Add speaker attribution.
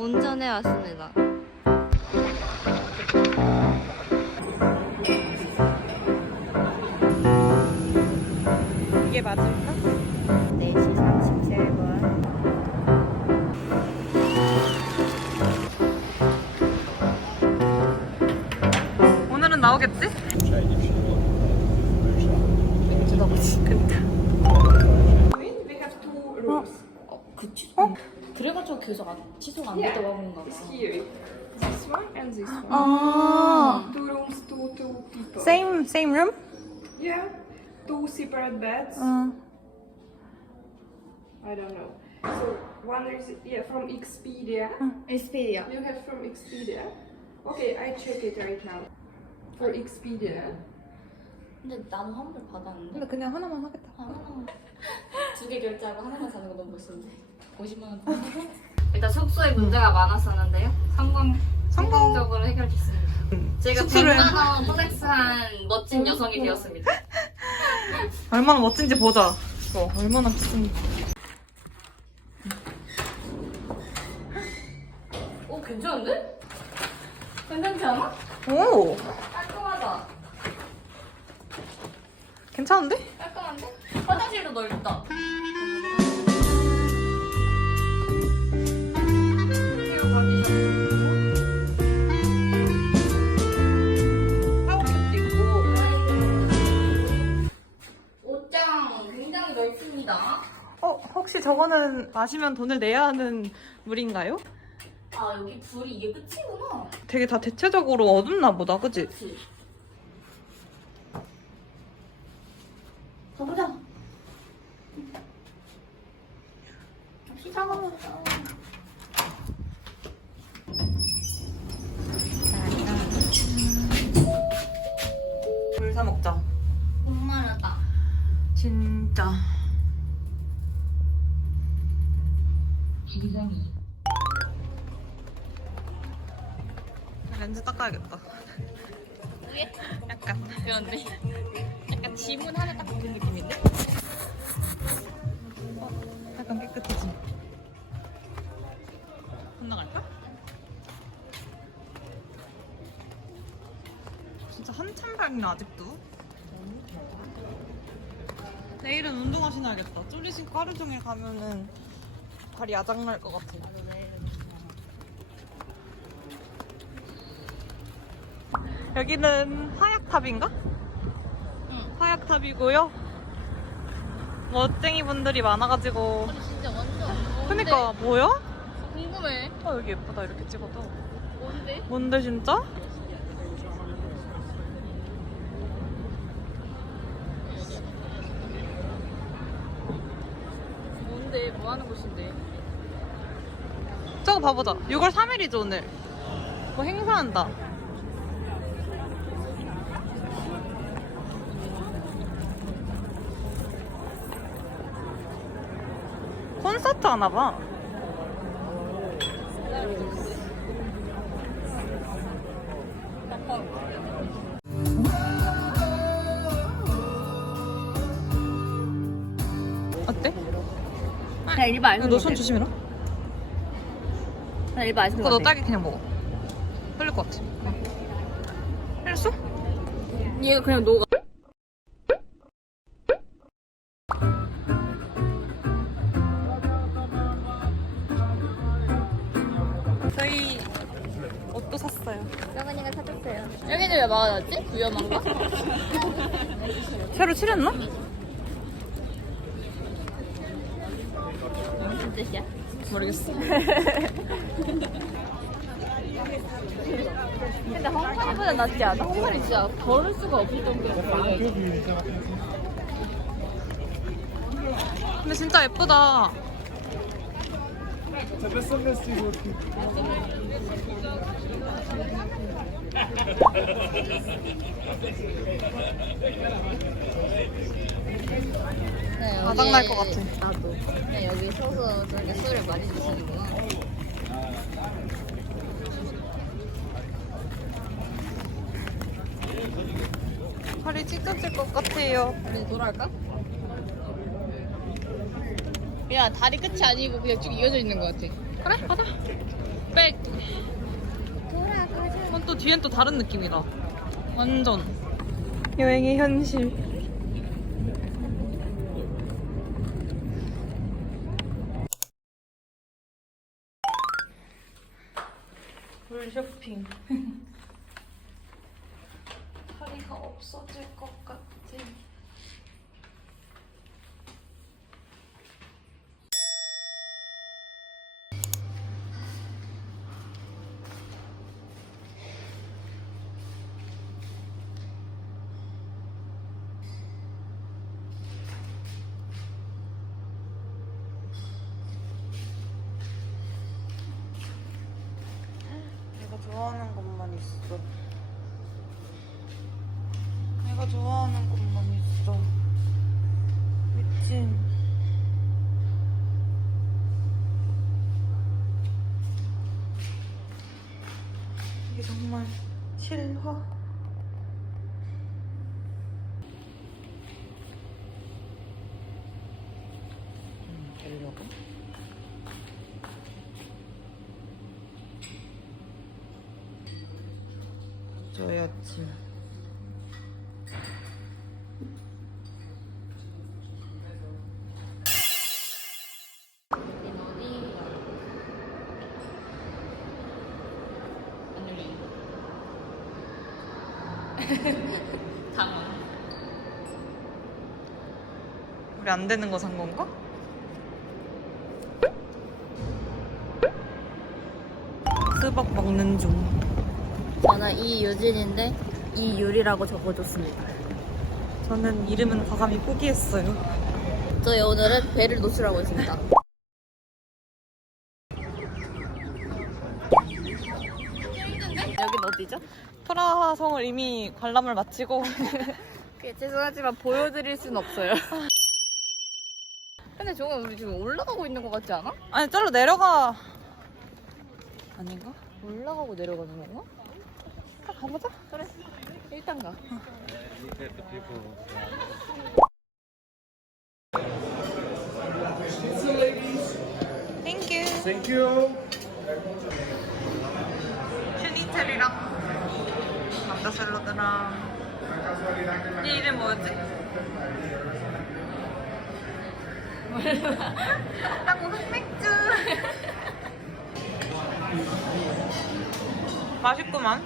Speaker 1: 온천에 왔습니다.
Speaker 2: 이게 맞을까?
Speaker 1: 4시 37분.
Speaker 2: 오늘은 나오겠지?
Speaker 1: 계속 안, 취소가 안 되다고 하는가 봐.
Speaker 3: Here. This one and this one.
Speaker 2: 아,
Speaker 3: Two rooms, two two people.
Speaker 2: same same room?
Speaker 3: Yeah. Two separate beds.
Speaker 2: 어.
Speaker 3: I don't know. So one is yeah from Expedia.
Speaker 1: 에스페리아.
Speaker 3: You have from Expedia. Okay, I check it right now. For Expedia.
Speaker 1: 근데 나도 환불 받았는데.
Speaker 2: 근데 그냥 하나만 하겠다.
Speaker 1: 아, 하나만. 두 개 결제하고 하나만 사는 거 너무 멋있는데. 50만 원. 일단 숙소에 문제가 많았었는데요. 성공, 성공적으로 해결됐습니다. 제가
Speaker 2: 숙소를-
Speaker 1: 100만 원 포렉스한 멋진 여성이 되었습니다.
Speaker 2: 얼마나 멋진지 보자. 이거 얼마나 비싼지.
Speaker 1: 오, 괜찮은데? 괜찮지 않아?
Speaker 2: 오,
Speaker 1: 깔끔하다.
Speaker 2: 괜찮은데?
Speaker 1: 깔끔한데? 화장실도 넓다.
Speaker 2: 저거는 마시면 돈을 내야 하는 물인가요?
Speaker 1: 아, 여기 불이 이게 끝이구나.
Speaker 2: 되게 다 대체적으로 어둡나 보다, 그치?
Speaker 1: 그치? 가보자.
Speaker 2: 물 닦아야겠다.
Speaker 1: 왜?
Speaker 2: 약간.
Speaker 1: 그런데 약간 지문 하나 딱 붙은 느낌인데?
Speaker 2: 약간 깨끗해지. 건너갈까? 진짜 한참 밝네 아직도. 내일은 운동화 신어야겠다. 쫄리 신고 하루 종일 가면은 발이 야장 날 것 같아. 여기는 화약탑인가?
Speaker 1: 응.
Speaker 2: 화약탑이고요. 멋쟁이 분들이 많아가지고.
Speaker 1: 진짜 완전.
Speaker 2: 그니까 뭐야?
Speaker 1: 궁금해.
Speaker 2: 아 여기 예쁘다 이렇게 찍어도.
Speaker 1: 뭔데?
Speaker 2: 뭔데 진짜?
Speaker 1: 뭔데? 뭐 하는 곳인데?
Speaker 2: 저거 봐보자. 6월 3일이죠 오늘. 뭐 행사한다. 콘서트 하나 봐. 어때?
Speaker 1: 그냥 일반 아이스
Speaker 2: 너손 조심해라.
Speaker 1: 그냥 일반 아이스
Speaker 2: 그거 너 딸기 그냥 먹어. 흘릴 것 같아. 흘렸어?
Speaker 1: 얘가 그냥 녹아. 왜 막아놨지? 위험한가?
Speaker 2: 새로 칠했나?
Speaker 1: 무슨 뜻이야?
Speaker 2: 모르겠어.
Speaker 1: 근데 헝가리보다 낫지 않아? 헝가리 진짜 걸을 수가 없을 정도로
Speaker 2: 근데 진짜 예쁘다. 바닥 날 것 같아.
Speaker 1: 나도. 그냥 여기 서서 저렇게 술을 많이 드시는구나.
Speaker 2: 팔이 찢어질 것 같아요.
Speaker 1: 우리 돌아갈까? 야 다리 끝이 아니고 그냥 쭉 이어져 있는 것 같아.
Speaker 2: 그래, 가자. 백. 그건 또 뒤엔 또 다른 느낌이다. 완전. 여행의 현실. 물 쇼핑. 다리가 없어질 것 같아. 내가 좋아하는 것만 있어. 내가 좋아하는 것만 있어. 미친. 이게 정말 실화? 음, 되려고? 줘야지. 우리 안 되는 거 산 건가? 수박 먹는 중.
Speaker 1: 저는 이유진인데 이유리라고 적어줬습니다.
Speaker 2: 저는 이름은 과감히 포기했어요.
Speaker 1: 저희 오늘은 배를 노출하고 있습니다. 여긴 어디죠?
Speaker 2: 프라하 성을 이미 관람을 마치고
Speaker 1: 예, 죄송하지만 보여드릴 순 없어요. 근데 저거 우리 지금 올라가고 있는 것 같지 않아?
Speaker 2: 아니 저로 내려가 아닌가?
Speaker 1: 올라가고 내려가는 건가?
Speaker 2: 아, 가보자.
Speaker 1: 그래. 일단 가.
Speaker 2: 땡큐.
Speaker 4: Thank you.
Speaker 2: 슈니첼이랑 감자 샐러드랑 이 이름 뭐였지? 땅콩 맥주 맛있구만